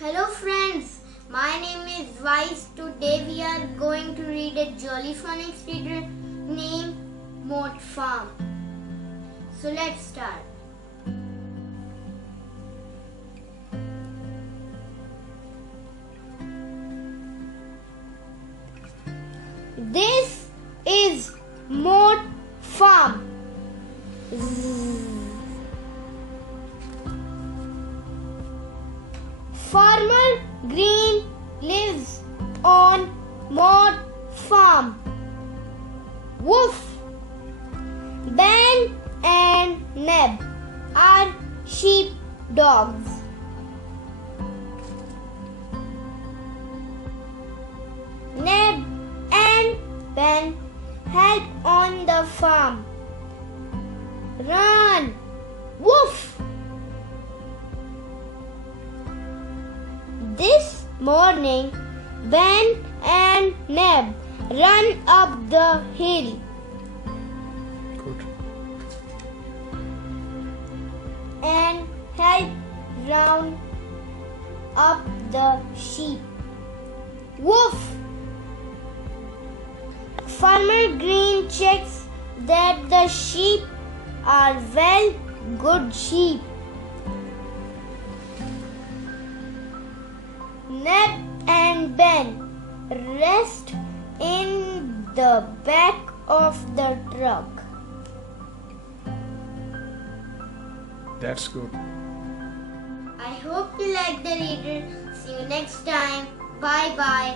Hello friends, my name is Waaiz. Today we are going to read a jolly phonics reader named Moat Farm. So let's start. This is Moat Farm. Farmer Green lives on Moat Farm. Woof! Ben and Neb are sheep dogs. Neb and Ben help on the farm. Run! Woof! This morning, Ben and Neb run up the hill. Good. And help round up the sheep. Woof! Farmer Green checks that the sheep are well, good sheep. Neb and Ben rest in the back of the truck. That's good. I hope you like the reader. See you next time. Bye bye.